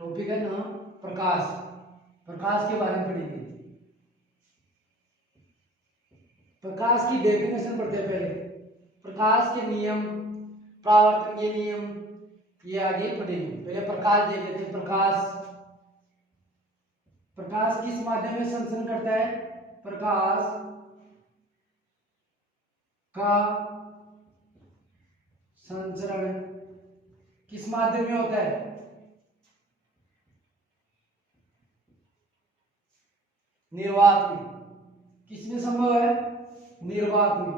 Topic है ना प्रकाश। प्रकाश के बारे में पढ़ेंगे। प्रकाश की डेफिनेशन पढ़ते हैं पहले। प्रकाश के नियम, परावर्तन के नियम, ये आगे पढ़ेंगे। पहले प्रकाश देख लेते हैं। प्रकाश किस माध्यम में संचरण करता है? प्रकाश का संचरण किस माध्यम में होता है? निर्वात में। किसमें संभव है? निर्वात में।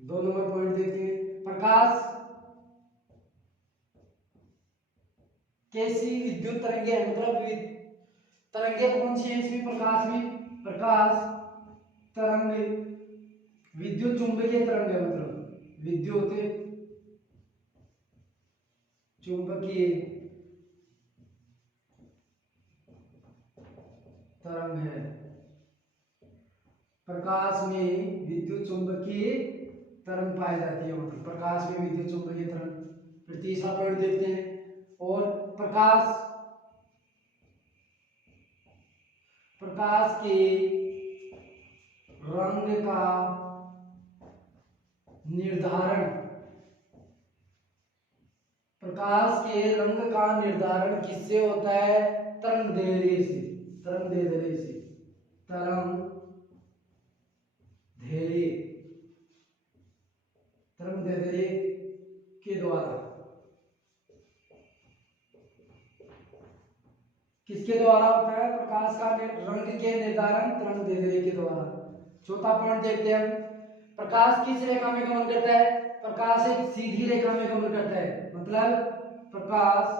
दो नंबर पॉइंट देखते हैं। प्रकाश कैसी विद्युत तरंगे है, मतलब तरंगे कौन सी है इसमें? प्रकाश में प्रकाश तरंग विद्युत चुंबकीय तरंग है, मतलब विद्युत चुंबकीय तरंग है। प्रकाश में विद्युत चुंबकीय तरंग पाई जाती है, मतलब प्रकाश में विद्युत चुंबकीय तरंग। फिर तीसरा पॉइंट देखते हैं। और प्रकाश के रंग का निर्धारण, प्रकाश के रंग का निर्धारण किससे होता है? तरंग दैर्ध्य से। तरंग दैर्ध्य से। तरंग दैर्ध्य, तरंग दैर्ध्य के द्वारा। किसके द्वारा होता है? प्रकाश का रंग के निर्धारण तरंग दैर्ध्य के द्वारा। चौथा पॉइंट देखते हैं हम। प्रकाश किस रेखा में गमन करता है? प्रकाश एक सीधी रेखा में गमन करता है, मतलब प्रकाश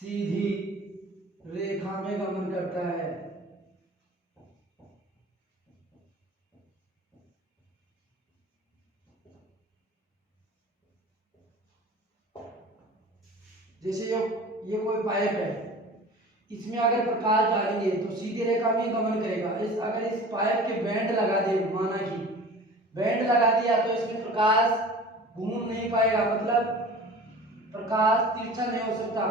सीधी रेखा में गमन करता है। जैसे ये कोई पाइप है, इसमें अगर प्रकाश डालेंगे तो सीधी रेखा में गमन करेगा। अगर इस पाइप के बैंड लगा दे, माना कि बैंड लगा दिया, तो इसमें प्रकाश घूम नहीं पाएगा, मतलब प्रकाश तिरछा नहीं हो सकता।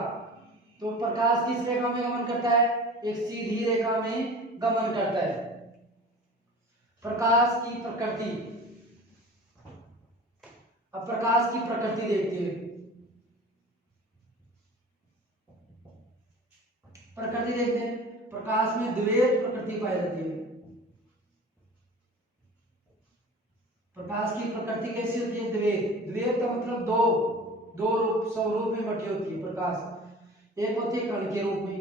तो प्रकाश किस रेखा में गमन करता है? एक सीधी रेखा में गमन करता है। प्रकाश की प्रकृति। अब प्रकाश की प्रकृति देखते हैं। प्रकृति देखते हैं। प्रकाश में द्वैत प्रकृति पाई जाती है। प्रकाश की प्रकृति कैसी होती है? द्वैत। द्वैत का मतलब दो रूप, स्वरूप में बटी होती है प्रकाश। एक होती है कण के रूप में।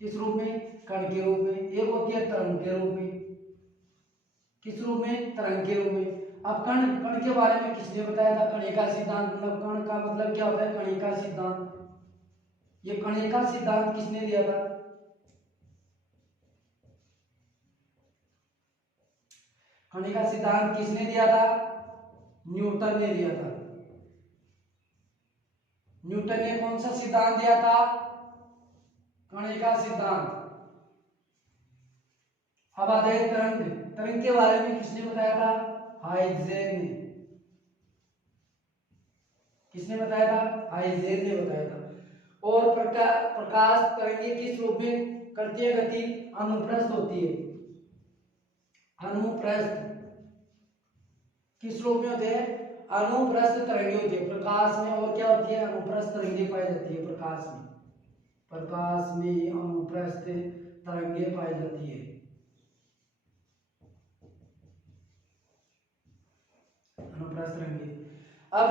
किस रूप में? कण के रूप में। एक होती है तरंग के रूप में। किस रूप में? तरंग के रूप में। अब कण के बारे में किसने बताया था? कणिका सिद्धांत। मतलब कण का मतलब क्या होता है? कणिका सिद्धांत। ये कणिका सिद्धांत किसने दिया था? कणिका सिद्धांत किसने दिया था? न्यूटन ने दिया था। न्यूटन ने कौन सा सिद्धांत दिया था? कणिका सिद्धांत। अब आता है तरंग। तरंग के बारे में किसने बताया था? हाइजेन ने। किसने बताया था? हाइजेन ने बताया था। और प्रकाश तरंगे किस रूप में करती है गति? अनुप्रस्थ होती है। अनुप्रस्थ किस रूप में होते हैं? अनुप्रस्थ तरंगे होती है प्रकाश में। और क्या होती है? अनुप्रस्थ तरंगे पाई जाती है प्रकाश में। प्रकाश में अनुप्रस्थ तरंगे पाई जाती है। अनुप्रस्थ तरंगे। अब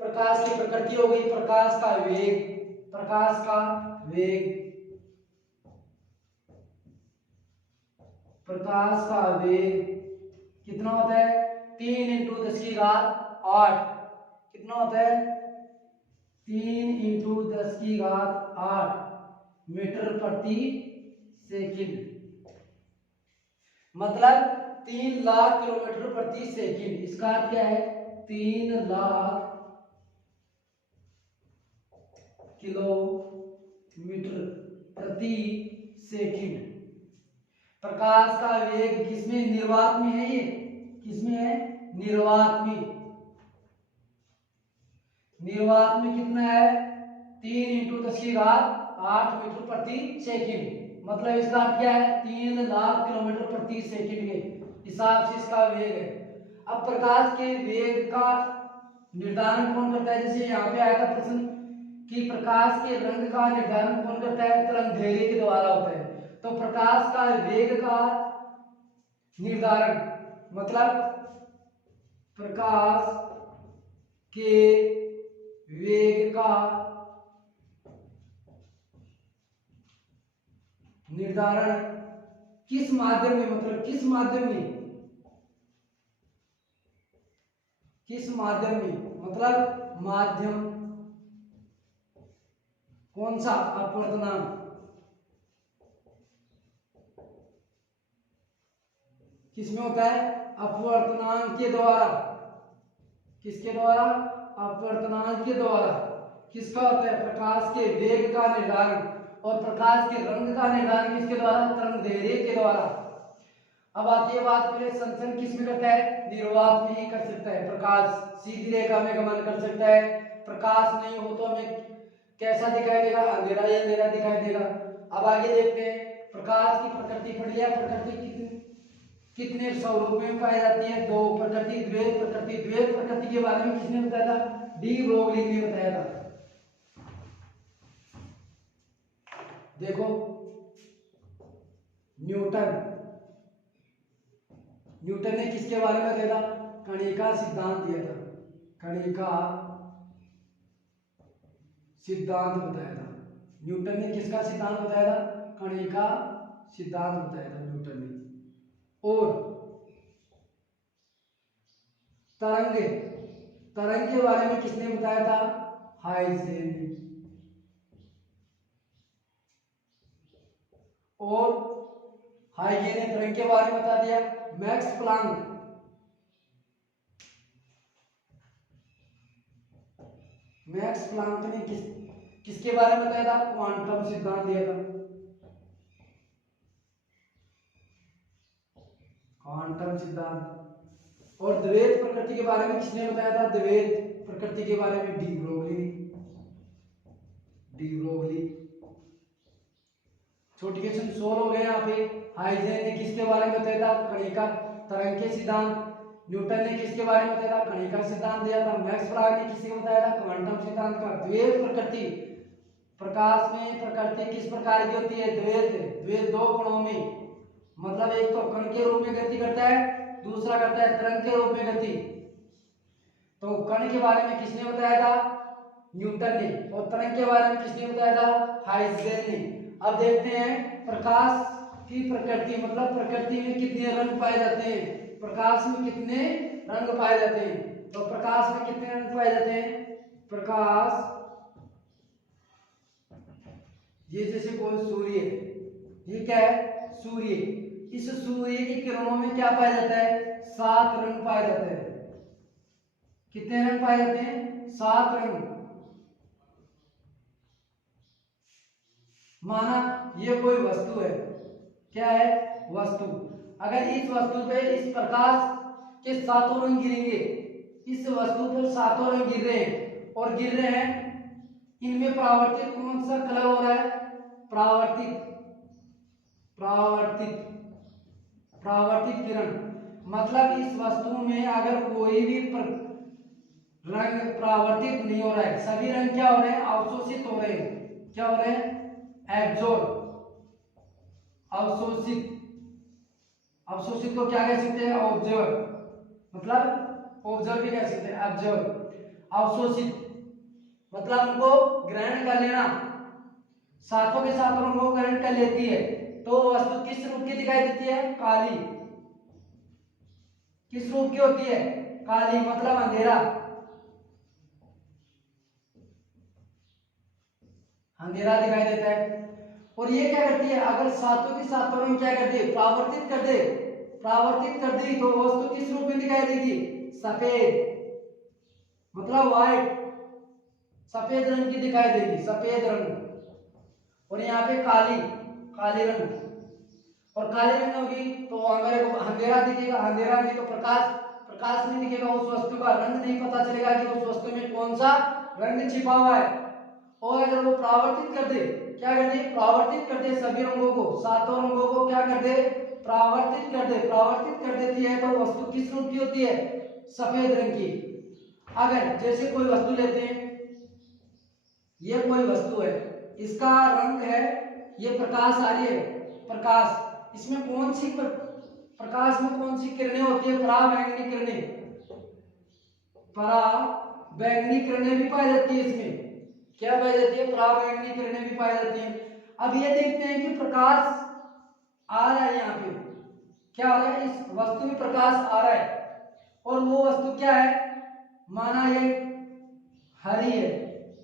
प्रकाश की प्रकृति हो गई। प्रकाश का वेग। प्रकाश का वेग। प्रकाश का वेग कितना होता है? 3 इंटू 10 की घात 8। कितना होता है? 3 इंटू 10 की घात 8 मीटर प्रति सेकंड। मतलब 3 लाख किलोमीटर प्रति सेकंड। इसका अर्थ क्या है? 3 लाख किलोमीटर प्रति सेकंड। प्रकाश का वेग किसमें, निर्वात में है, ये किसमें है, निर्वात में। निर्वात में कितना है, 3 × 10⁸ मीटर प्रति सेकंड। मतलब इसका अर्थ क्या है, 3 लाख किलोमीटर प्रति सेकंड के हिसाब से इसका वेग है। अब प्रकाश के वेग का निर्धारण कौन करता है, जैसे यहाँ पे आया था प्रश्न कि प्रकाश के रंग का निर्धारण कौन करता है, तरंगदैर्घ्य के द्वारा होता है। तो प्रकाश का वेग का निर्धारण मतलब प्रकाश के वेग का निर्धारण किस माध्यम में, मतलब किस माध्यम में, किस माध्यम में, मतलब माध्यम कौन सा, अपवर्तनांक, किसमें होता है, अपवर्तनांक के द्वारा। किसके द्वारा, अपवर्तनांक के द्वारा। किसका होता है, प्रकाश के वेग का निर्धारण। और प्रकाश के रंग का निर्धारण किसके द्वारा, तरंगदैर्घ्य के द्वारा। अब आती है बात, पहले संचरण किसमें करता है, निर्वात में ही कर सकता है। प्रकाश सीधी रेखा में गमन कर सकता है। प्रकाश नहीं हो तो हमें कैसा दिखाई देगा, अंधेरा ही अंधेरा दिखाई देगा। अब आगे देखते हैं, प्रकाश की प्रकृति पढ़ लिया। प्रकृति कितने स्वरूप में पाई जाती है, दो, प्रकृति द्वैत प्रकृति। द्वैत प्रकृति के बारे में किसने बताया था, डी ब्रोगली ने बताया था। देखो न्यूटन ने किसके बारे में बताया था, कणिका सिद्धांत दिया था। कणिका सिद्धांत बताया था। न्यूटन ने किसका सिद्धांत बताया था, कणिका सिद्धांत बताया था न्यूटन ने। और तरंग के बारे में किसने बताया था, हाइजेन ने। और हाइजेन ने तरंग के बारे में बता दिया। मैक्स प्लांक ने किसके बारे में बताया था, क्वांटम सिद्धांत दिया था। क्वांटम सिद्धांत। और द्वैत प्रकृति के बारे में किसने बताया था, द्वैत प्रकृति के बारे में डी ब्रोगली। छोटी क्वेश्चन सोल्व हो गए यहाँ पे। हाइजेन ने किसके बारे में बताया था, कणिका तरंग के सिद्धांत। न्यूटन ने किसके बारे में बताया था, कणिका सिद्धांत दिया था। मैक्स प्लांक ने किसके बताया था, क्वांटम सिद्धांत का। द्वैत प्रकृति, प्रकाश में प्रकृति किस प्रकार की होती है, द्वैत दो कणों में, मतलब एक तो कण के रूप में गति करता है, दूसरा करता है तरंग के रूप में गति। तो कण के बारे में किसने बताया था, न्यूटन ने। और तरंग के बारे में किसने बताया था, हाइजेन ने। अब देखते हैं प्रकाश की प्रकृति, मतलब प्रकृति में कितने रंग पाए जाते हैं, प्रकाश में कितने रंग पाए जाते हैं। तो प्रकाश में कितने रंग पाए जाते हैं, प्रकाश, ये जैसे कोई सूर्य, ये क्या है, सूर्य। इस सूर्य की किरणों में क्या पाया जाता है, 7 रंग पाए जाते हैं। कितने रंग पाए जाते हैं, 7 रंग। माना ये कोई वस्तु है, क्या है, वस्तु। अगर इस वस्तु पे इस प्रकाश के 7 रंग गिरेंगे, इस वस्तु पर 7 रंग गिर रहे हैं और गिर रहे हैं, इनमें परावर्तित कौन सा कलर हो रहा है, परावर्तित किरण। मतलब इस वस्तु में अगर कोई भी रंग परावर्तित नहीं हो रहा है, सभी रंग क्या हो रहे हैं, अवशोषित हो रहे हैं। क्या हो रहे हैं, एब्जॉर्ब, अवशोषित। अवशोषित को क्या कह सकते हैं, ऑब्जर्व, मतलब ऑब्जर्व भी कह सकते हैं, ऑब्जर्व। अवशोषित मतलब उनको ग्रहण कर लेना, सातों के साथ रंगों को ग्रहण कर लेती है। तो वस्तु किस रूप की दिखाई देती है, काली। किस रूप की होती है, काली, मतलब अंधेरा, अंधेरा दिखाई देता है। और ये क्या करती है, अगर सातों की सातों रंग क्या करती है, परावर्तित कर दी तो वस्तु किस रूप में दिखाई देगी, सफेद, मतलब व्हाइट, सफेद रंग की दिखाई देगी, सफेद रंग। और यहाँ पे काली रंग। और काले रंग होगी तो हमारे को अंधेरा दिखेगा, अंधेरा नहीं तो प्रकाश, प्रकाश नहीं दिखेगा, उस वस्तु का रंग नहीं पता चलेगा कि उस वस्तु में कौन सा रंग छिपा हुआ है। और अगर वो परावर्तित कर दे, क्या कर दे, परावर्तित कर दे सभी रंगों को, सातों रंगों को क्या कर दे, परावर्तित कर दे, परावर्तित कर देती है तो वस्तु किस रूप की होती है, सफेद रंग की। अगर जैसे कोई वस्तु लेते हैं, ये कोई वस्तु है, इसका रंग है, ये प्रकाश आ रही है, प्रकाश, इसमें कौन सी प्रकाश में कौन सी किरणें होती है, पराबैंगनी किरणें, पराबैंगनी किरणें भी पाई जाती है इसमें, क्या पाई जाती है, पराबैंगनी किरणें भी पाई जाती हैं। अब ये देखते हैं कि प्रकाश आ रहा है, यहाँ पे क्या हो रहा है, इस वस्तु में प्रकाश आ रहा है और वो वस्तु क्या है, माना ये हरी है,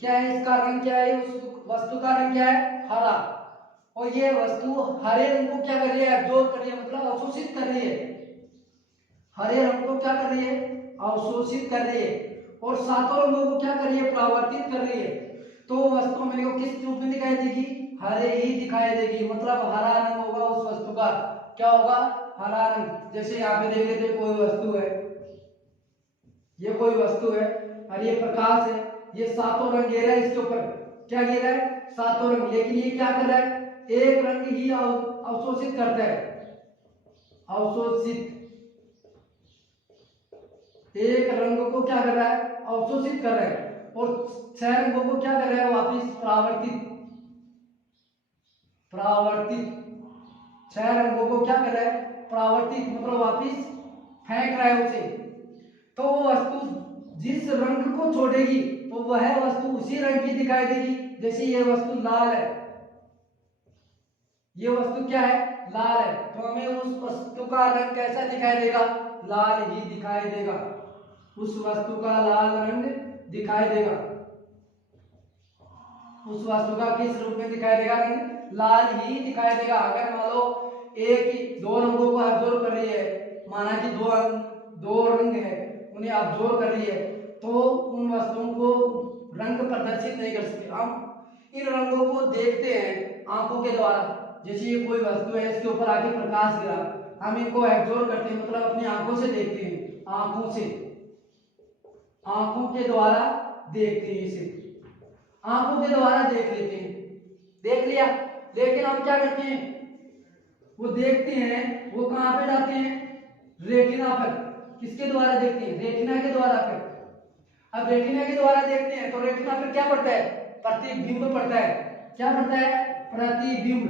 क्या है इसका रंग, क्या है उस वस्तु का रंग क्या है, हरा, और ये वस्तु हरे रंग को क्या कर रही है, एब्जॉर्ब कर रही है, मतलब अवशोषित कर रही है, हरे रंग को क्या कर रही है, अवशोषित कर रही है, और सातों रंगों को क्या कर रही है, परावर्तित कर रही है। तो वस्तु मेरे को किस रूप में दिखाई देगी, हरे ही दिखाई देगी, मतलब हरा रंग होगा उस वस्तु का, क्या होगा, हरा रंग। जैसे यहाँ पे देख लेते, कोई वस्तु है, ये कोई वस्तु है और ये प्रकाश है, ये सातों रंग गिर रहा है इसके ऊपर, क्या गिर रहा है, सातों रंग, लेकिन ये क्या कर रहा है, एक रंग ही अवशोषित करता है, अवशोषित, एक रंग को क्या कर रहा है, अवशोषित कर रहा है, और 6 रंगों को क्या कर रहा है, वापिस परावर्तित, परावर्तित, 6 रंगों को क्या कर रहा है, परावर्तित, मतलब वापिस फेंक रहा है उसे। तो वो वस्तु जिस रंग को छोड़ेगी तो वह वस्तु उसी रंग की दिखाई देगी। जैसे ये वस्तु लाल है, ये वस्तु क्या है, लाल है, तो हमें उस वस्तु का रंग कैसा दिखाई देगा, लाल ही दिखाई देगा, उस वस्तु का लाल रंग दिखाई देगा, उस वस्तु का किस रूप में दिखाई देगा, रंग लाल ही दिखाई देगा। अगर मान लो एक ही दो रंगों को अब्जॉर्ब कर रही है, माना कि दो रंग है, उन्हें अब्जॉर्ब कर रही है, तो उन वस्तुओं को रंग प्रदर्शित नहीं कर सकते। हम इन रंगों को देखते हैं आंखों के द्वारा, जैसे ये कोई वस्तु है, इसके ऊपर आके प्रकाश गिरा, हम इनको एब्जॉर्ब करते हैं, मतलब अपनी आंखों से देखते हैं, आंखों से, आंखों के द्वारा देखते हैं, इसे आंखों के द्वारा देख लेते हैं, देख लिया। लेकिन हम क्या करते हैं, वो देखते हैं, वो कहां पे जाते हैं, रेटिना पर, किसके द्वारा देखते हैं, रेटिना के द्वारा पर। अब रेटिना के द्वारा देखते हैं तो रेटिना पर क्या पड़ता है, प्रतिबिंब पड़ता है, क्या पड़ता है, प्रतिबिंब।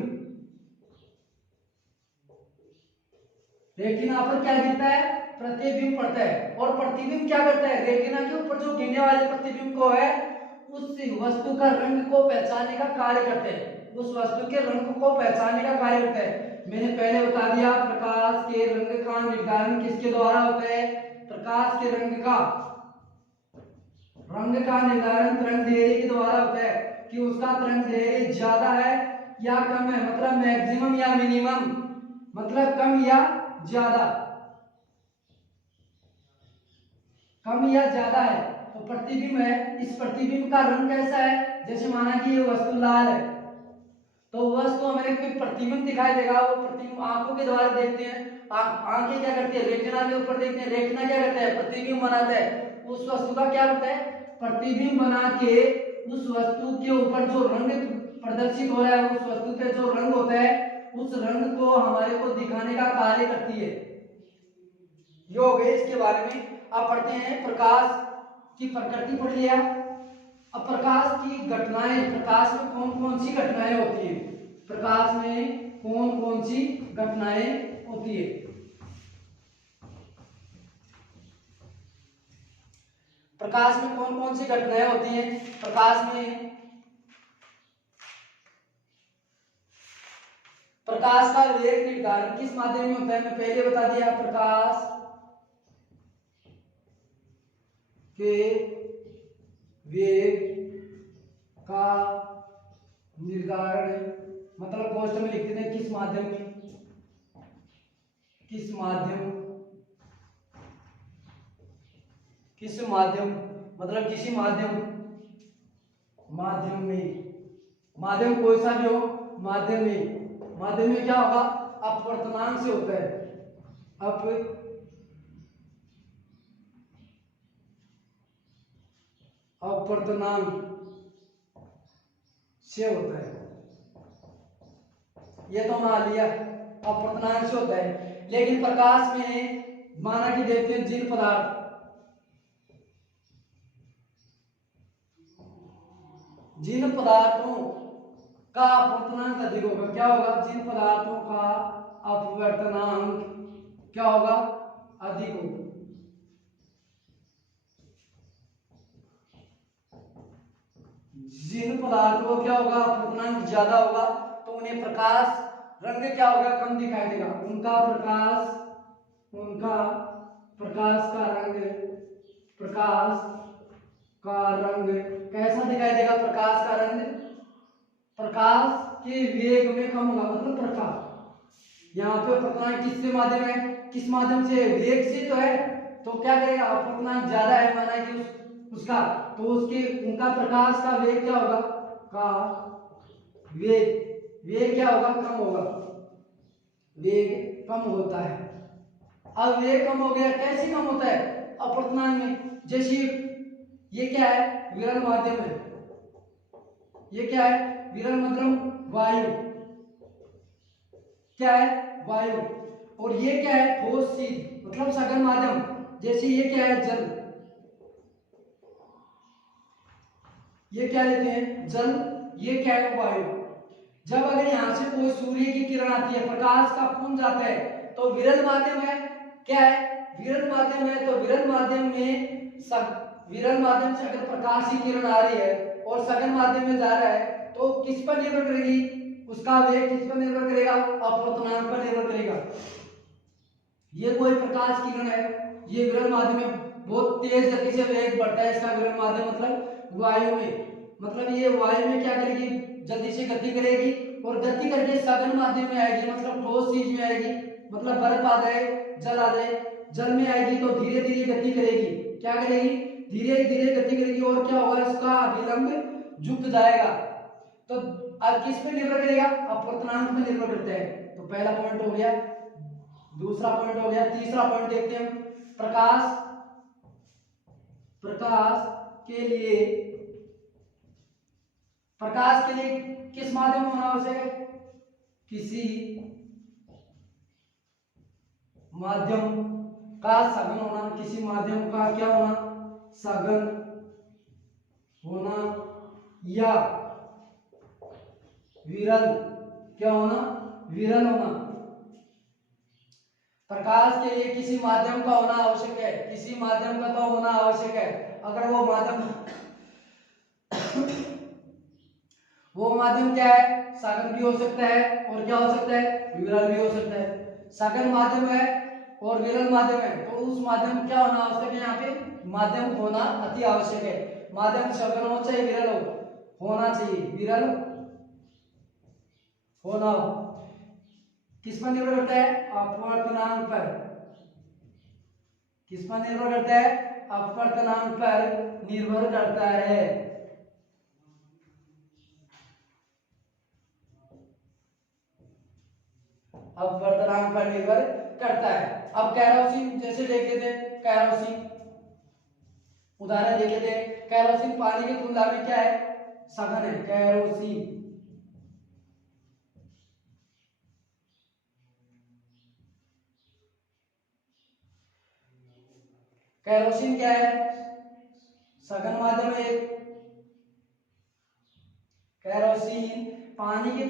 रेटिना पर क्या गिरता है, प्रतिबिंब पड़ता है, और प्रतिबिंब क्या करता है, रेटिना के ऊपर जो गिरने वाले प्रतिबिंब को है, उस वस्तु का रंग को पहचानने का कार्य करते हैं, उस वस्तु के रंग को पहचानने का कार्य करता है। मैंने पहले बता दिया, प्रकाश के रंग का निर्धारण किसके द्वारा होता है, प्रकाश के रंग का निर्धारण तरंग दैर्ध्य के द्वारा होता है, कि उसका तरंग दैर्ध्य ज्यादा है या कम है, मतलब मैक्सिमम या मिनिमम, मतलब कम या ज्यादा, कम या ज्यादा है। तो प्रतिबिंब है, इस प्रतिबिंब का रंग कैसा है, जैसे माना कि ये वस्तु लाल है, तो वस्तु हमें कोई प्रतिबिंब दिखाई देगा, वो प्रतिबिंब आंखों के द्वारा देखते हैं, आंखें क्या करती है, रेटिना के ऊपर देखते हैं, रेटिना क्या करता है, प्रतिबिंब बनाता है, उस वस्तु का क्या होता है, प्रतिबिंब बना के उस वस्तु के ऊपर जो रंग प्रदर्शित हो रहा है, उस वस्तु पे जो रंग होता है, उस रंग को हमारे को दिखाने का कार्य करती है। योग है इसके बारे में। अब पढ़ते हैं, प्रकाश की प्रकृति पढ़ लिया। अब प्रकाश की घटनाएं, प्रकाश में कौन कौन सी घटनाएं होती है, प्रकाश में कौन कौन सी घटनाएं होती है। प्रकाश में कौन कौन सी घटनाएं होती हैं, प्रकाश में, प्रकाश का वेग निर्धारण किस माध्यम में होता है, मैं पहले बता दिया, प्रकाश के वेग का निर्धारण, मतलब गोष्ठ में लिखते हैं किस माध्यम में, किस माध्यम, किस माध्यम, मतलब किसी माध्यम, माध्यम में, माध्यम कोई सा भी हो, माध्यम में क्या होगा, अपवर्तनांक से होता है, अपवर्तनांक से होता है। ये तो मान लिया अपवर्तनांक से होता है। लेकिन प्रकाश में माना कि देखते हैं जिन पदार्थों का अपवर्तनांक अधिक होगा, क्या होगा, जिन पदार्थों का अपवर्तनांक क्या होगा, अधिक होगा। जिन पदार्थों का क्या होगा, अपवर्तनांक ज्यादा होगा, तो उन्हें प्रकाश रंग क्या होगा, कम दिखाई देगा। उनका प्रकाश का रंग कैसा दिखाई देगा, प्रकाश का रंग प्रकाश के वेग में कम होगा। मतलब प्रकाश यहाँ पे अपवर्तनांक किसके माध्यम है, किस माध्यम से, वेग से तो है, तो क्या करेगा, अपवर्तनांक ज्यादा है माना कि उसका, तो उसके उनका प्रकाश का वेग क्या होगा, वेग क्या होगा, कम होगा, वेग कम होता है। अब वेग कम हो गया, कैसे कम होता है, अपवर्तनांक में, जैसे ये क्या है, विरल माध्यम है, ये क्या है, विरल मतलब वायु, क्या है, वायु, और ये क्या है, ठोस चीज मतलब सघन माध्यम, जैसे ये क्या है, जल, ये क्या लेते हैं, जल, ये क्या है, वायु। जब अगर यहां से कोई सूर्य की किरण आती है, प्रकाश का पुंज आता है, तो विरल माध्यम है, क्या है, विरल माध्यम है, तो विरल माध्यम से अगर प्रकाश की किरण आ रही है और सघन माध्यम में जा रहा है, तो किस पर निर्भर करेगी, उसका वेग किस पर निर्भर करेगा, अपवर्तनांक पर निर्भर करेगा। ये कोई प्रकाश की किरण है, ये विरल माध्यम में बहुत तेज गति से वेग बढ़ता है, इसका विरल माध्यम मतलब वायु में, मतलब ये वायु में क्या करेगी, जल्दी से गति करेगी और गति करके सघन माध्यम में आएगी, मतलब ठोस चीज में आएगी, मतलब बर्फ आ जाए, जल आ जाए, जल में आएगी तो धीरे धीरे गति करेगी, क्या करेगी, धीरे धीरे गति करेगी, और क्या होगा, इसका अभिलंब झुक जाएगा। तो अब किस पे निर्भर करेगा, अपवर्तनांक पे निर्भर करता है। तो पहला पॉइंट हो गया, दूसरा पॉइंट हो गया, तीसरा पॉइंट देखते हैं हम, प्रकाश के लिए किस माध्यम होना आवश्यक है, किसी माध्यम का सघन होना, किसी माध्यम का क्या होना, सघन होना, या विरल क्या होना, विरल होना। प्रकाश के लिए किसी माध्यम का होना आवश्यक है, किसी माध्यम का तो होना आवश्यक है। अगर वो माध्यम क्या है, सघन भी हो सकता है और क्या हो सकता है, विरल भी हो सकता है। सघन माध्यम है और विरल माध्यम है, तो उस माध्यम क्या होना आवश्यक है, यहाँ पे माध्यम होना अति आवश्यक है। माध्यम सघन हो चाहे विरल होना चाहिए, विरल होना हो। किस पर निर्भर करता है, अपवर्तनांक पर, किस पर निर्भर करता है, अपवर्तनांक पर निर्भर करता है। अपवर्तनांक पर निर्भर करता है। अब कैरोसिन जैसे देख लेते हैं, कैरोसिन उदाहरण देख लेते हैं। कैरोसिन पानी की तुलना में क्या है, सघन है, कैरोसिन कैरोसिन क्या है, सघन माध्यम है। कैरोसिन पानी की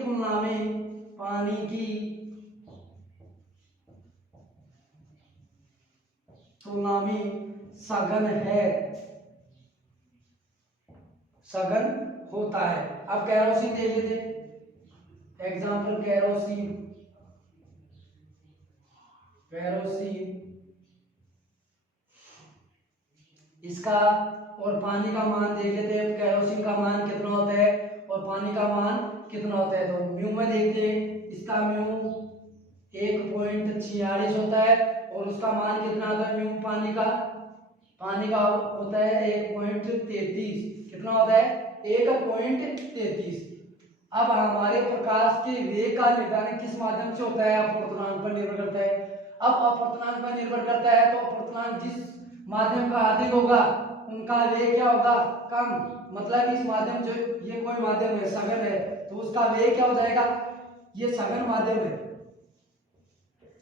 तुलना में सघन है, सघन होता है। अब कैरोसिन देख लेते, एग्जाम्पल कैरोसिन इसका और पानी का मान देख लेते हैं। कैरोसिन का मान कितना होता है और पानी का मान कितना होता है, तो म्यू में देखते हैं, इसका म्यू 1.46 होता है और उसका मान कितना होता है, म्यू पानी का होता है 1.33, कितना होता है, 1.33। अब हमारे प्रकाश के वेग का निर्धारण किस माध्यम से होता है? अपवर्तनांक पर निर्भर करता है। अब अपवर्तनांक पर निर्भर करता है तो अपवर्तनांक जिस माध्यम का अधिक होगा उनका वेग क्या होगा? कम। मतलब इस माध्यम जो ये कोई माध्यम है सघन है तो उसका वेग क्या हो जाएगा? ये सघन माध्यम है,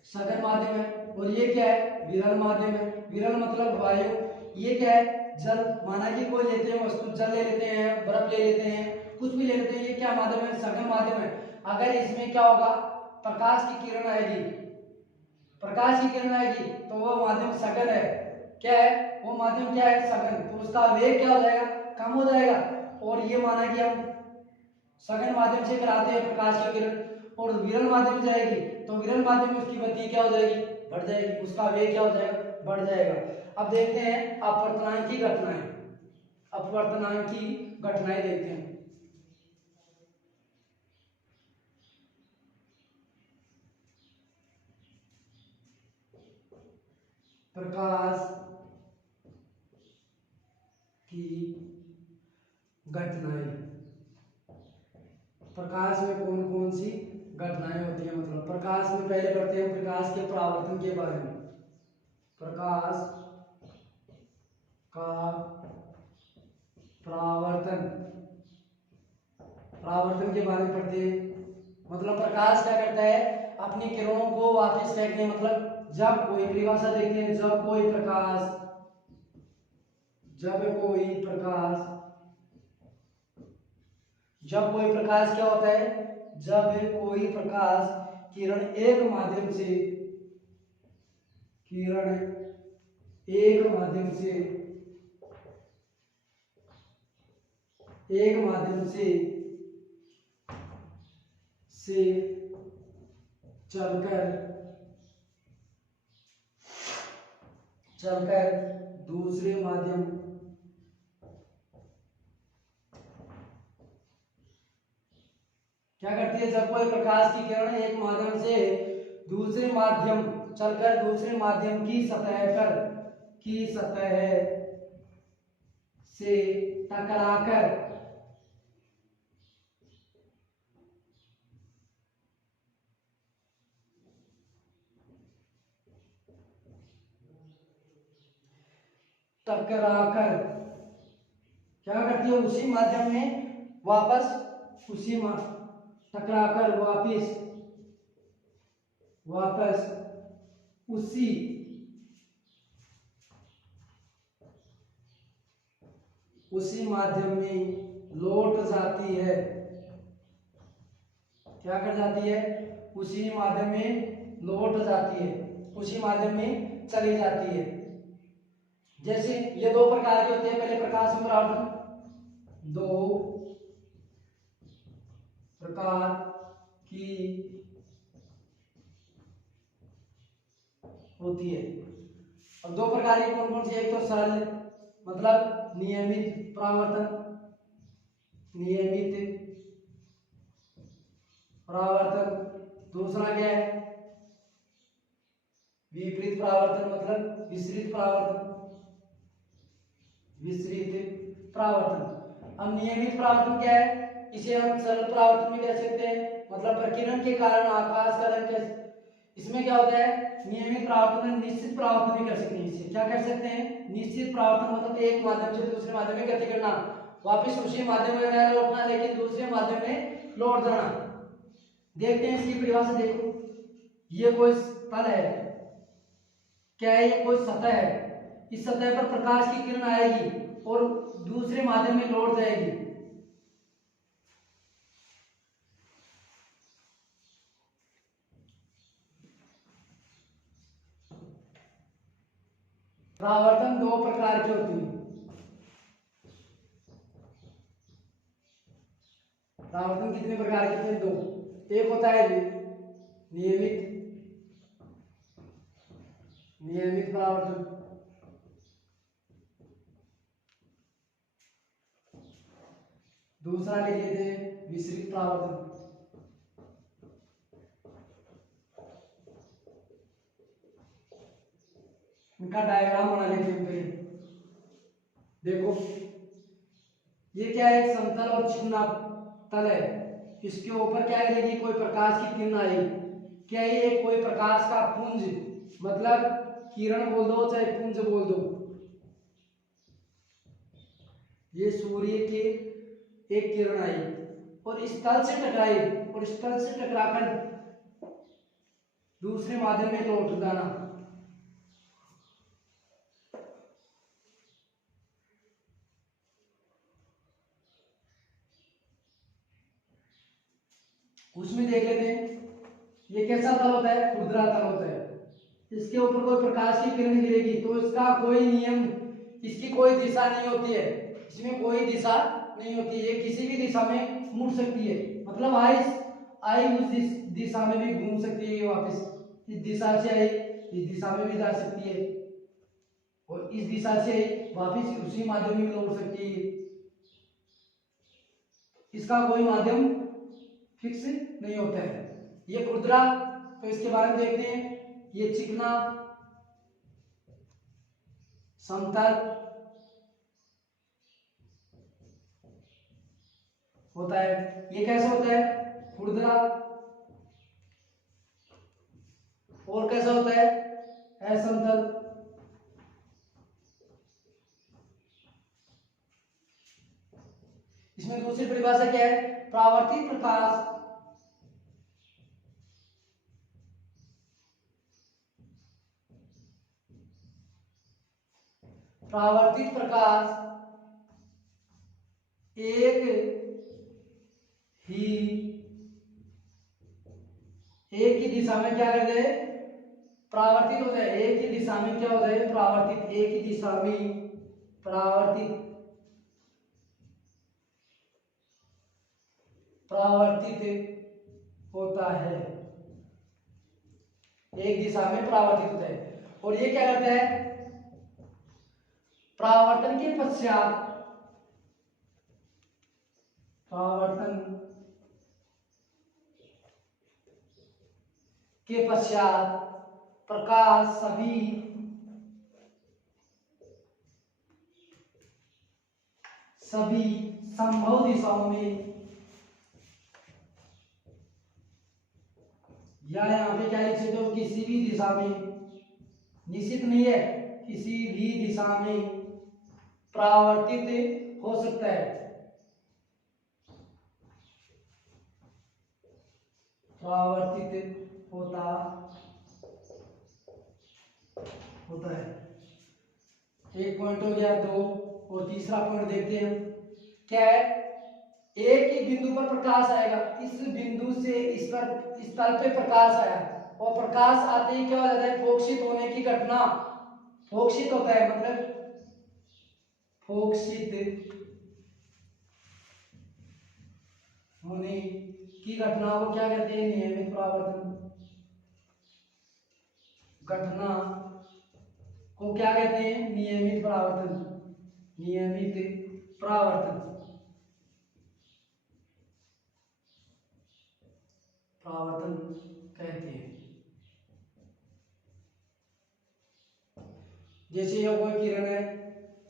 सघन माध्यम है। और ये क्या है? विरल माध्यम है। विरल मतलब वायु। ये क्या है? जल। माना कि कोई लेते हैं वस्तु, जल ले लेते हैं, बर्फ ले लेते हैं, कुछ भी ले लेते हैं, ये क्या माध्यम है? सघन माध्यम है। अगर इसमें क्या होगा? प्रकाश की किरण आएगी, प्रकाश की किरण आएगी तो वो माध्यम सघन है। क्या है वो माध्यम? क्या है? सघन। तो उसका वेग क्या हो जाएगा? कम हो जाएगा। और ये माना कि हम सघन माध्यम से कराते हैं प्रकाश की किरण, और विरल माध्यम जाएगी तो विरल माध्यम में उसकी गति क्या हो जाएगी? बढ़ जाएगी, उसका वेग क्या हो जाएगा? बढ़ जाएगा। अब देखते हैं अपवर्तनांक की घटनाएं, अपवर्तनांक की घटनाएं देखते हैं। प्रकाश की घटनाएं, प्रकाश में कौन कौन सी घटनाएं होती है? मतलब प्रकाश में पहले पढ़ते हैं प्रकाश के परावर्तन के बारे में। प्रकाश का परावर्तन, परावर्तन के बारे में पढ़ते हैं। मतलब प्रकाश क्या करता है? अपनी किरणों को वापस फेंकने, मतलब जब कोई परिभाषा देखते हैं, जब कोई प्रकाश, जब कोई प्रकाश, जब कोई प्रकाश क्या होता है? जब कोई प्रकाश किरण एक माध्यम से, किरण एक माध्यम से, एक माध्यम से चलकर, चलकर दूसरे माध्यम, क्या करती है? जब कोई प्रकाश की किरण एक माध्यम से दूसरे माध्यम, चलकर दूसरे माध्यम की सतह पर, की सतह से टकराकर, टकराकर क्या करती है? उसी माध्यम में वापस, उसी टकराकर वापस, वापस उसी, उसी माध्यम में लौट जाती है। क्या कर जाती है? उसी माध्यम में लौट जाती है, उसी माध्यम में चली जाती है। जैसे ये दो प्रकार के होते हैं, पहले प्रकाश में परावर्तन, दो प्रकार की होती है। अब दो प्रकार की कौन कौन सी? एक तो सरल मतलब नियमित परावर्तन, नियमित परावर्तन। दूसरा क्या है? विपरीत परावर्तन मतलब विसरित परावर्तन, विसरित परावर्तन। अब नियमित परावर्तन क्या है? इसे हम सरल परावर्तन भी कह सकते हैं, मतलब प्रकीर्णन के कारण आकाश का रंग कैसे, इसमें क्या होता है? नियमित परावर्तन, निश्चित परावर्तन भी कर सकते हैं। इसे क्या कर सकते हैं? निश्चित परावर्तन मतलब एक माध्यम से दूसरे माध्यम में गति करना, वापस उसी माध्यम में न लौटना लेकिन दूसरे माध्यम में लौट जाना। देखते हैं इसकी परिभाषा। देखो ये कोई तल है, क्या है? ये कोई सतह है, इस सतह पर प्रकाश की किरण आएगी और दूसरे माध्यम में लौट जाएगी। परावर्तन दो प्रकार की होती है। परावर्तन कितने प्रकार के होते हैं? दो। एक होता है नियमित, नियमित परावर्तन, दूसरा लिख लेते हैं विसरित परावर्तन। इनका डायग्राम बना लेते हैं पहले। देखो ये क्या है? एक समतल और चिकना तल है, इसके ऊपर क्या गिरेगी, कोई प्रकाश की किरण आई, क्या ये कोई प्रकाश का पुंज, मतलब किरण बोल दो चाहे पुंज बोल दो, ये सूर्य की एक किरण आई और इस तल से टकराई और इस तल से टकराकर दूसरे माध्यम में लौट जाना, उसमें देख लेते हैं ये कैसा तल होता है, खुरदरा तल होता है। इसके ऊपर कोई प्रकाश की किरण गिरेगी तो इसका कोई नियम, इसकी कोई दिशा नहीं होती है, इसमें कोई दिशा नहीं होती है, ये किसी भी दिशा में मुड़ सकती है, मतलब आई उस दिशा में भी घूम सकती है, वापस इस दिशा से आई इस दिशा में भी जा सकती है और इस दिशा से आई वापस उसी माध्यम में लौट सकती है। इसका कोई माध्यम फिक्स नहीं होता है। ये खुरदरा, तो इसके बारे में देखते हैं। ये चिकना, समतल होता है। ये कैसे होता है, खुरदरा, और कैसा होता है, असमतल। इसमें दूसरी परिभाषा क्या है, परावर्तित प्रकाश परावर्तित प्रकाश एक ही दिशा में क्या कर जाए, परावर्तित हो जाए, एक ही दिशा में क्या हो जाए, परावर्तित, एक ही दिशा में परावर्तित होता है, एक दिशा में परावर्तित होता है। और ये क्या करता है, परावर्तन के पश्चात प्रकाश सभी संभव दिशाओं में, या यहाँ पे क्या लिख सकते हो, किसी भी दिशा में, निश्चित नहीं है, किसी भी दिशा में परावर्तित हो सकता है, परावर्तित होता है। एक पॉइंट हो गया, दो, और तीसरा पॉइंट देखते हैं क्या है, एक ही बिंदु पर प्रकाश आएगा, इस बिंदु से इस तल पे प्रकाश आया और प्रकाश आते ही क्या हो जाता है, फोकसित होने की घटना, फोकसित होता है, मतलब फोकसित होने की घटना को क्या कहते हैं, नियमित परावर्तन घटना को क्या कहते हैं, नियमित परावर्तन कहते हैं। जैसे यह कोई किरण है,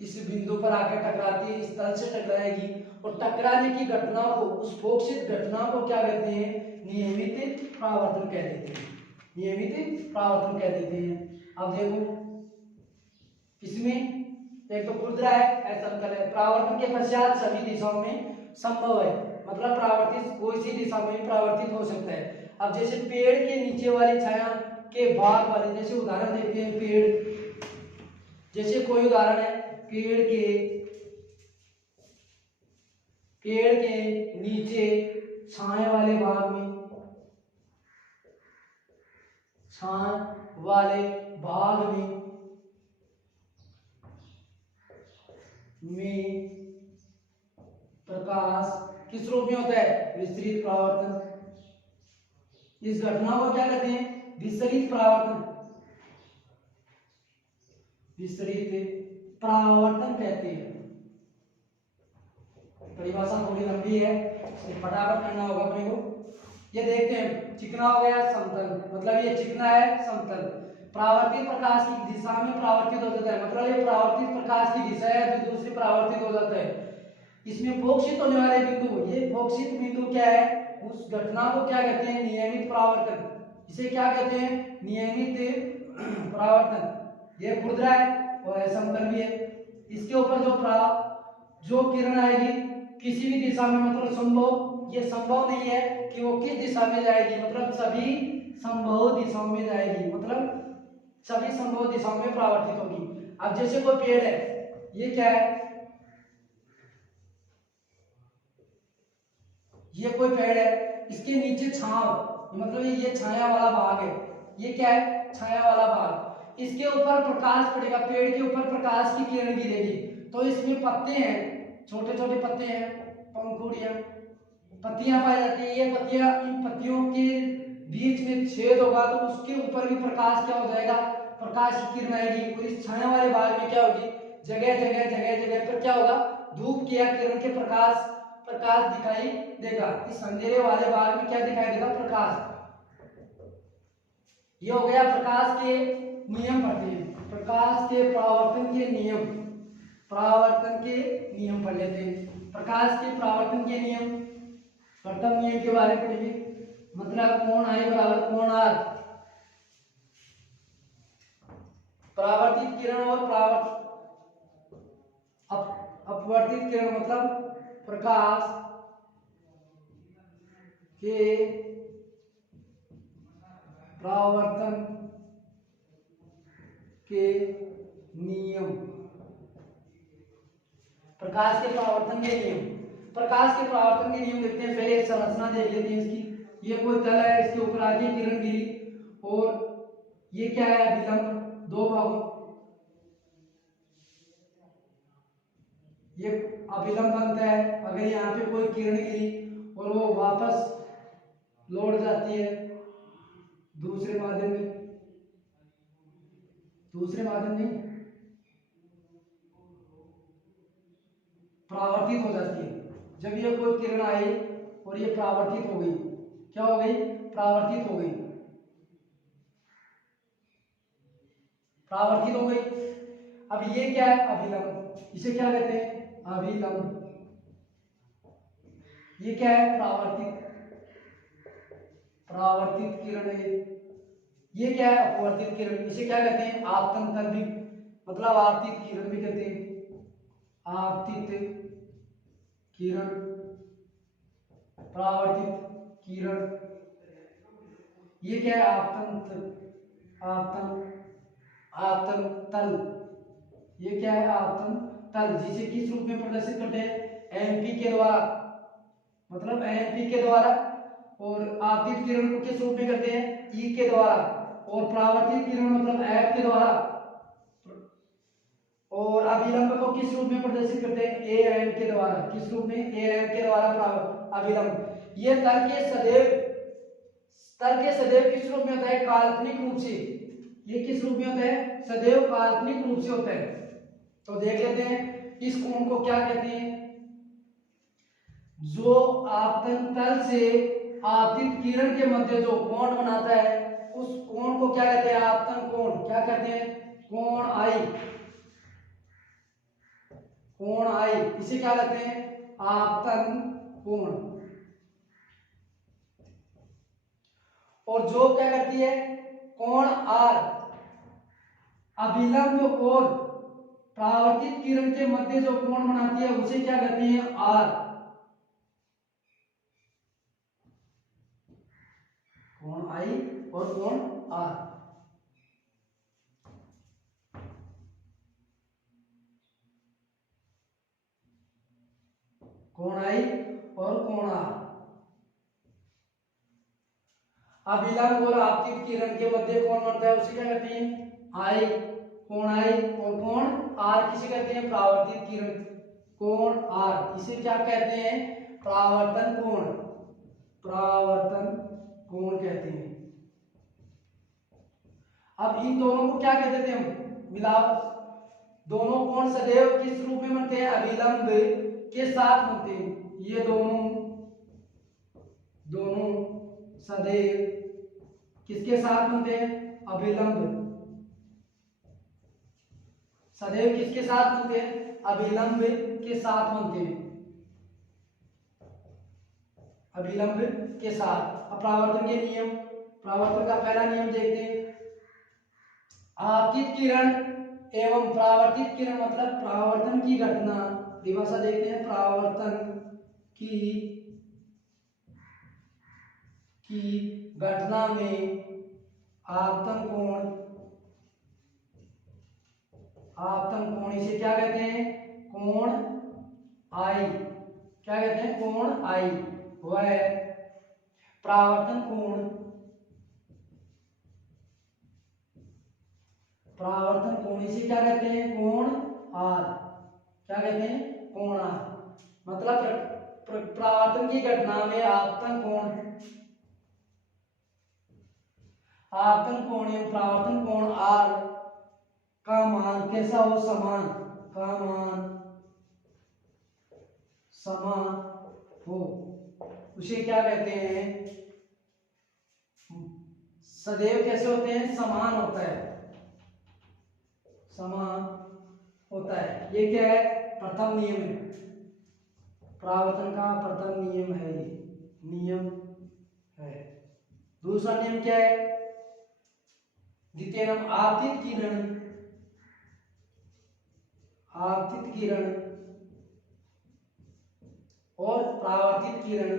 इस बिंदु पर आकर टकराती है, इस तल से टकराएगी और टकराने की घटना को, उस फोकसित घटना को क्या कहते हैं, नियमित परावर्तन कह देते हैं, नियमित परावर्तन कह देते हैं। अब देखो इसमें एक तो खुरदरा है, असमतल है, परावर्तन के पश्चात सभी दिशाओं में संभव है, मतलब परावर्तित कोई सी दिशा में परावर्तित हो सकता है। अब जैसे पेड़ के नीचे वाली छाया के भाग वाले, जैसे उदाहरण देखते हैं, पेड़, जैसे कोई उदाहरण है, पेड़ के नीचे छाया वाले भाग में, प्रकाश किस रूप में होता है, विस्तृत परावर्तन। इस घटना को क्या कहते हैं, विस्तृत परावर्तन कहते हैं। परिभाषा थोड़ी लंबी है, फटाफट करना होगा अपने को। ये देखते हैं, चिकना हो गया, समतल, मतलब ये चिकना है, समतल, परावर्तित प्रकाश की दिशा में परावर्तित हो जाता है, मतलब ये परावर्तित प्रकाश की दिशा है जो दूसरी परावर्तित हो जाता है। इसमें फोकसित होने वाले बिंदु, ये फोकसित बिंदु क्या है, उस घटना को क्या कहते हैं? नियमित परावर्तन। इसे क्या कहते हैं? नियमित परावर्तन। ये खुरदरा है और समतल भी है। इसके ऊपर जो किरण आएगी किसी भी दिशा में, मतलब संभव, ये संभव नहीं है कि वो किस दिशा में जाएगी, मतलब सभी संभव दिशाओं में जाएगी, मतलब सभी संभव दिशाओं में परावर्तित होगी। अब जैसे कोई पेड़ है, ये क्या है? ये कोई पेड़ है, इसके नीचे छांव, मतलब ये छाया वाला भाग है। ये क्या है? छाया वाला भाग। इसके ऊपर प्रकाश पड़ेगा, पेड़ के ऊपर प्रकाश की किरण गिरेगी, तो इसमें पत्ते हैं, छोटे छोटे पत्ते हैं, पंखुड़ियां, पत्तियां पाई जाती है। ये पत्तियां, इन पत्तियों के बीच में छेद होगा तो उसके ऊपर भी प्रकाश क्या हो जाएगा? प्रकाश की किरण आएगी। और इस छाया वाले भाग में क्या होगी? जगह जगह पर क्या होगा? धूप की या किरण के प्रकाश दिखाई देगा। इस अंधेरे वाले भाग में क्या दिखाई देगा? प्रकाश। ये हो गया प्रकाश के नियम पढ़ते हैं, प्रकाश के परावर्तन के नियम, परावर्तन के नियम पढ़ लेते हैं। प्रकाश के परावर्तन के नियम, प्रथम नियम के बारे में पढ़िए, मतलब कोण आई बराबर कोण आर। परावर्तित किरण और अपवर्तित किरण, मतलब प्रकाश के परावर्तन के नियम, प्रकाश के परावर्तन के नियम। प्रकाश के परावर्तन के नियम देखते हैं। पहले एक संरचना देख लेते हैं इसकी। ये कोई तल है, इसके ऊपर आगे किरण गिरी और ये क्या है? अभिलंब, दो भागों, ये अभिलंब बनता है। अगर यहाँ पे कोई किरण गिरी और वो वापस लौट जाती है दूसरे माध्यम में, दूसरे माध्यम नहीं, परावर्तित हो जाती है। जब ये कोई किरण आई और ये परावर्तित हो गई, क्या हो गई? परावर्तित हो गई, परावर्तित हो गई। अब ये क्या है? अभिलंब। इसे क्या कहते हैं? अभिलंब। ये क्या है? परावर्तित, परावर्तित किरण है। ये क्या है? अपवर्तित किरण। इसे क्या कहते हैं? आपतन तल भी, मतलब आपतित किरण भी कहते हैं। आपतित किरण, परावर्तित किरण। ये क्या है? आपतन, आपतन तल। ये क्या है? आपतन तल। जिसे किस रूप में प्रदर्शित करते हैं? एमपी के द्वारा, मतलब एमपी के द्वारा। और आपतित किरण को किस रूप में करते हैं? ई के द्वारा। और परावर्तित किरण मतलब एफ के द्वारा। और अभिलंब को किस रूप में प्रदर्शित करते हैं? ए एम के द्वारा। किस रूप में? ए एम के द्वारा अभिलंब। ये तल के सदैव किस रूप में होता है? काल्पनिक रूप से। ये किस रूप में होता है? सदैव काल्पनिक रूप से होता है। तो देख लेते हैं इस कोण को क्या कहते हैं। जो आपतन तल से आपतित किरण के मध्य जो कोण बनाता है उस कोण को क्या कहते हैं? आपतन कोण। क्या कहते हैं? कोण आई, कोण आई। इसे क्या कहते हैं? आपतन कोण। और जो क्या करती है? कोण आर, अभिलंब और परावर्तित किरण के मध्य जो कोण बनाती है उसे क्या कहते हैं? आर। कोण आई और कोण आर। कोण आई और कोण आर। अभिलंब और आपतित किरण के मध्य कोण बनता है उसे क्या कहते हैं? आई, कोण आई और कोण आर किसे कहते हैं? परावर्तित किरण, कोण आर। इसे क्या कहते हैं? परावर्तन कोण, परावर्तन कोण कहते हैं। अब इन दोनों को क्या कहते थे हम? मिला, दोनों कोण सदैव किस रूप में बनते हैं? अभिलंब के साथ बनते हैं। ये दोनों सदैव किसके साथ बनते हैं? अभिलंब। सदैव किसके साथ बनते हैं? अभिलंब के साथ बनते हैं। अभिलंब के साथ। अब परावर्तन के नियम, परावर्तन का पहला नियम देखते हैं। आपतित किरण एवं परावर्तित किरण मतलब परावर्तन की घटना, परिभाषा देखते हैं। परावर्तन की घटना में आपतन कोण इसे क्या कहते हैं? कोण आई। क्या कहते हैं? कोण आई। वह परावर्तन कोण इसे क्या कहते हैं? कोण आर। क्या कहते हैं? कोण आर मतलब परावर्तन की घटना में आपतन कोण एवं परावर्तन कोण आर का मान कैसा हो? समान। का मान समान हो, उसे क्या कहते हैं? सदैव कैसे होते हैं? समान होता है। समान होता है। ये क्या है? प्रथम नियम है, परावर्तन का प्रथम नियम है। ये नियम है। दूसरा नियम क्या है? द्वितीय नियम आपतित किरण और परावर्तित किरण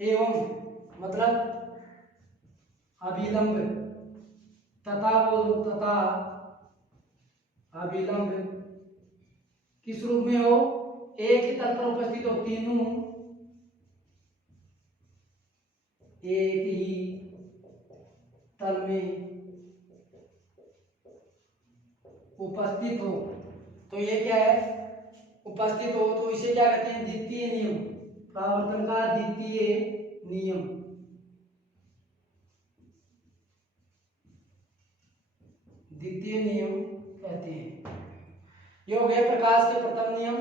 एवं मतलब अभिलंब तथा अभिलंब किस रूप में हो? एक ही तल पर उपस्थित हो। तीनों एक ही तल में उपस्थित हो। तो ये क्या है? उपस्थित हो, तो इसे क्या कहते हैं? द्वितीय नियम, परावर्तन का द्वितीय नियम। द्वितीय नियम कहते हैं। ये हो गया प्रकाश के प्रथम नियम।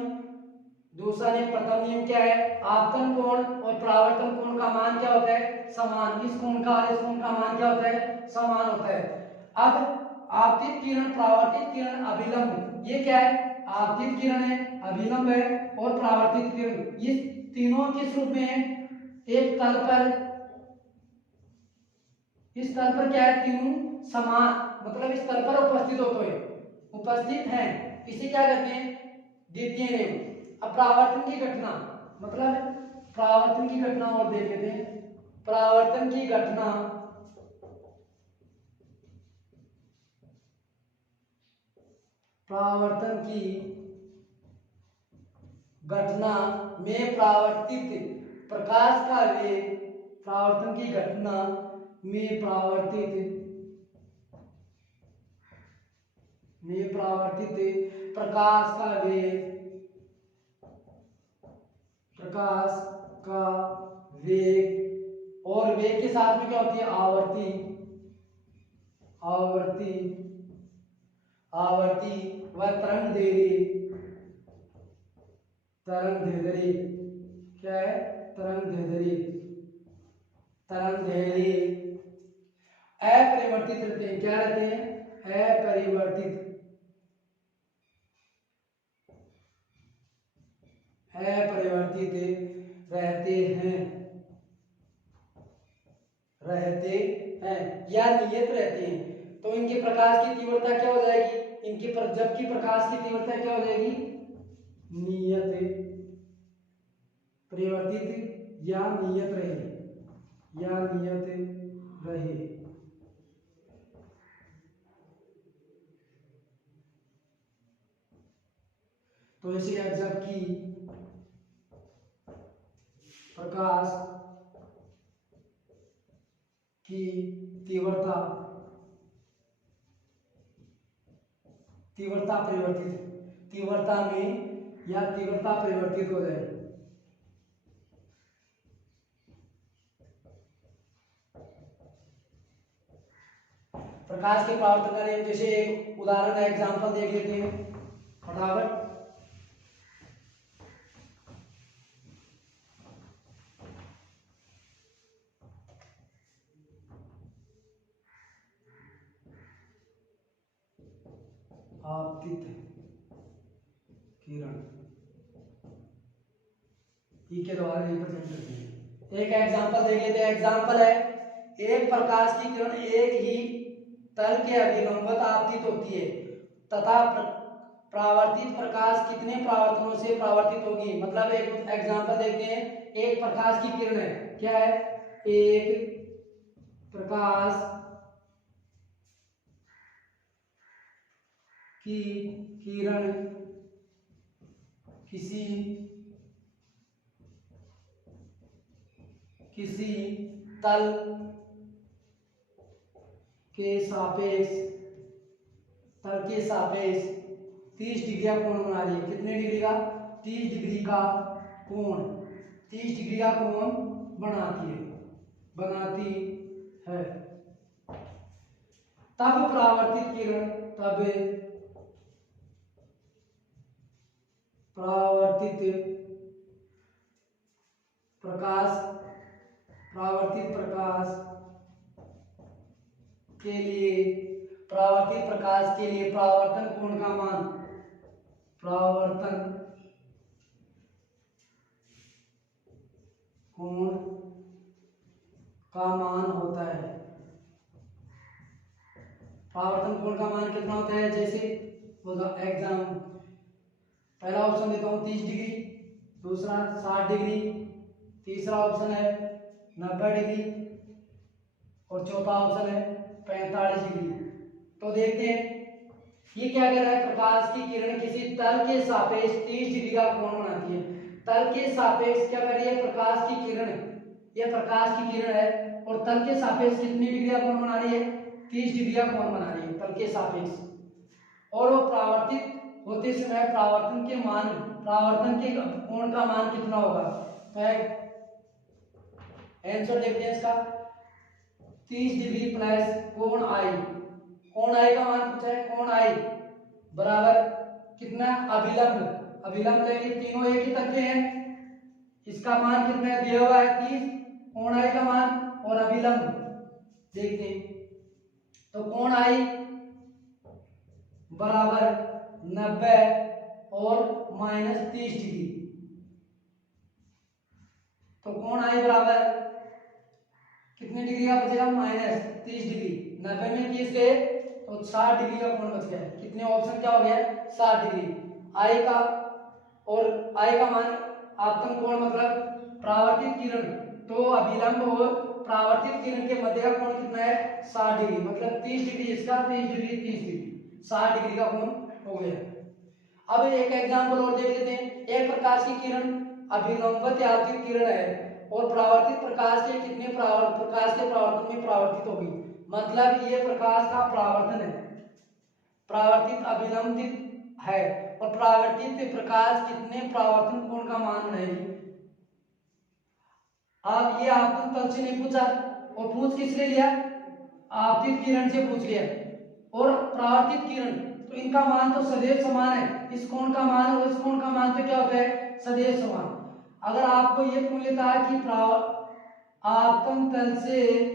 दूसरा नियम, प्रथम नियम क्या है? आपतन कोण और परावर्तन कोण का मान क्या होता है? समान। इस कोण का और इस कोण का मान क्या होता है? समान होता है। अब आपतित किरण, परावर्तित किरण, अभिलंब, ये क्या है? आपतित किरण है, अभिलंब है और परावर्तित किरण। ये तीनों किस रूप में है? एक तल पर, इस तल पर क्या है? तीनों समान मतलब इस तल पर उपस्थित होते हैं, उपस्थित हैं। इसे क्या कहते हैं? द्वितीय नियम। अब परावर्तन की घटना मतलब परावर्तन की घटना और देख लेते हैं। परावर्तन की घटना में परावर्तित प्रकाश का वेग, परावर्तन की घटना में परावर्तित प्रकाश का वेग और वेग के साथ में क्या होती है? आवर्ती व तरंग दैर्ध्य क्या है? तरंग दैर्ध्य अपरिवर्तित रहते हैं। क्या रहते हैं? अपरिवर्तित रहते हैं या नियत रहते हैं। तो इनके प्रकाश की तीव्रता क्या हो जाएगी? जबकि प्रकाश की तीव्रता क्या हो जाएगी? नियत परिवर्तित या नियत रहे। तो इसे जबकि प्रकाश की तीव्रता तीव्रता में या तीव्रता परिवर्तित हो जाए। प्रकाश के परावर्तन का नियम, जैसे एक उदाहरण एग्जांपल देख लेते हैं फटाफट। आपतित किरण ई के द्वारा रिप्रेजेंट करते हैं। एक एग्जांपल देख लेते हैं। एग्जांपल है, एक प्रकाश की किरण एक ही तल के अभिलंबवत आपतित होती है तथा परावर्तित प्रकाश कितने परावर्तनों से परावर्तित होगी। मतलब एक एग्जांपल देखते हैं, एक प्रकाश की किरण है, क्या है, एक प्रकाश की किरण किसी तल के सापेक्ष 30 डिग्री का कोण बना रही है। कितने डिग्री का? 30 डिग्री का कोण, 30 डिग्री का कोण बनाती है। तब परावर्तित किरण, तब परावर्तित प्रकाश के लिए परावर्तन कोण का मान होता है। परावर्तन कोण का मान कितना होता है? जैसे एग्जाम पहला ऑप्शन देता हूँ 30 डिग्री, दूसरा 60 डिग्री, तीसरा ऑप्शन है 90 डिग्री और चौथा ऑप्शन है 45 डिग्री। तो देखते हैं ये क्या कह रहा है, प्रकाश की किरण किसी तल के सापेक्ष 30 डिग्री का कोण बनाती है। तल के सापेक्ष क्या कर रही है, प्रकाश की किरण, ये प्रकाश की किरण है और तल के सापेक्ष कितनी डिग्री का कोण बना रही है, 30 डिग्री का कोण बना रही है तल के सापेक्ष। और वो परावर्तित होते समय परावर्तन के कोण का मान कितना होगा? आंसर देखते हैं इसका, 30 डिग्री प्लस कोण आई, कोण आई का मान पूछा है, कोण आई बराबर कितना, अभिलंब लेंगे, तीनों एक ही तल पे हैं, इसका मान कितना है, दिया हुआ है 30, कोण आई का मान और अभिलंब देखते हैं। तो कोण आई बराबर 90 और -30 डिग्री, तो कोण आई बराबर कितने डिग्री का बचेगा, -30 डिग्री। 90 में 30 गए तो 60 डिग्री का कोण बच गया। कितने ऑप्शन क्या हो गया, 60 डिग्री। आई का मान आपतन कोण मतलब परावर्तित किरण, तो अभिलंब और परावर्तित किरण के मध्य का कोण कितना है, 60 डिग्री। मतलब 30 डिग्री इसका, 30 डिग्री 30 डिग्री, 60 डिग्री का कोण हो गया। अब एक एग्जांपल और देख लेते हैं। एक प्रकाश की किरण अभिलंबवत आपतित किरण है और परावर्तित प्रकाश के कितने प्रकाश के परावर्तन में परावर्तित होगी। मतलब ये प्रकाश का परावर्तन है, परावर्तित अभिलंबित है और परावर्तित प्रकाश कितने परावर्तन कोण का मान बनाएगी। अब ये आपतन तल से नहीं पूछा और पूछ किससे लिया, आपतित किरण से पूछ लिया। और परावर्तित किरण तो इनका मान तो सदैव समान है, इस कोण का मान और इस कोण का मान तो क्या होता है, सदैव समान। अगर आपको ये पूछ लेता है कि आपतन तल से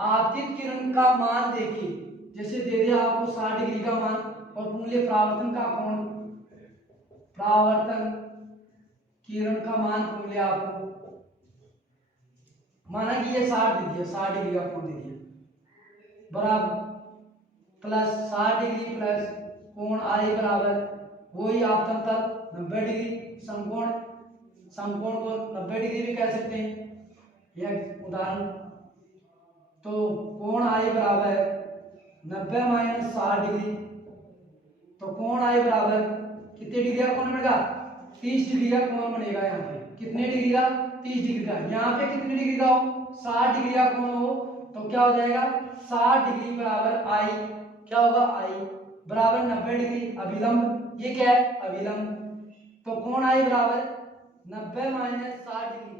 आपतित किरण का मान देखिए, जैसे दे दिया आपको 60 डिग्री का मान और पूछ लिया परावर्तन का कोण, परावर्तन किरण का मान पूछ लिया आपको, माना कि ये 60 दे दिया, 60 डिग्री का कोण दे दिया बराबर प्लस 60 डिग्री प्लस कोण आई बराबर वही आपतन तल 90 डिग्री, समकोण को 90 डिग्री भी कह सकते हैं। यह उदाहरण, तो कोण आई बराबर 90 - 60 डिग्री, तो कोण आई बराबर कितने डिग्री का कोण बनेगा, 30 डिग्री का कोण बनेगा। यहाँ पे कितने डिग्री का, 30 डिग्री का। यहाँ पे कितने डिग्री का हो, 60 डिग्री का कोण हो, तो क्या हो जाएगा, 60 डिग्री बराबर आई, क्या होगा, आई बराबर 90 डिग्री अभिलंब, ये क्या है, अभिलंब। तो कोण आई बराबर 90 - 60 डिग्री